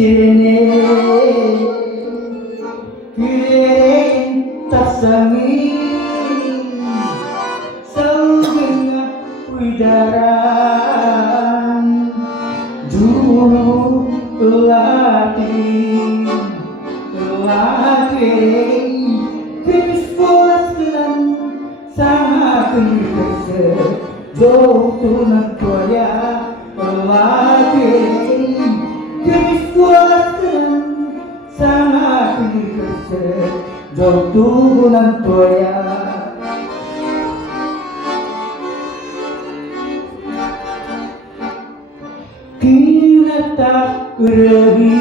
tiene tasangin sa mga widaran dulu latih kenisfulan sama kenikse jauh tunan toya latih kenisfulan sama kenikse jauh tunan toya tak lebih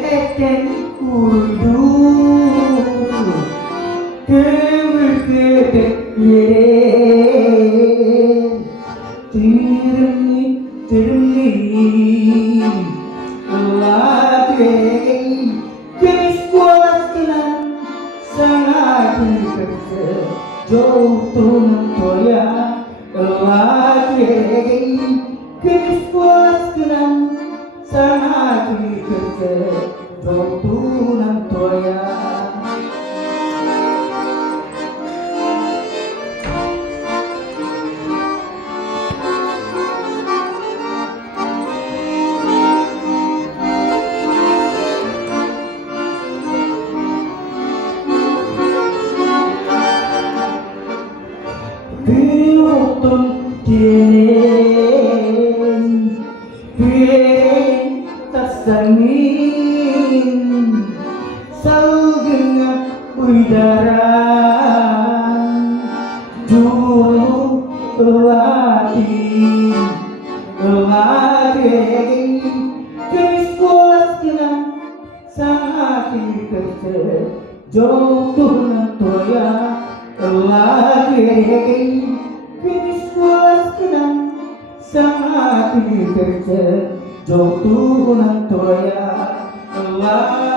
eten urdu keberketek tirni latih keniskualan sangat kerja jauh tunan toya latih keniskualan sangat kerja jauh tunan toya Piutun tienen tasangin sa mga widaran dulu latih keniskualan sangat kerja jauh tunan toya latih keniskualan sangat kerja jauh tunan toya latih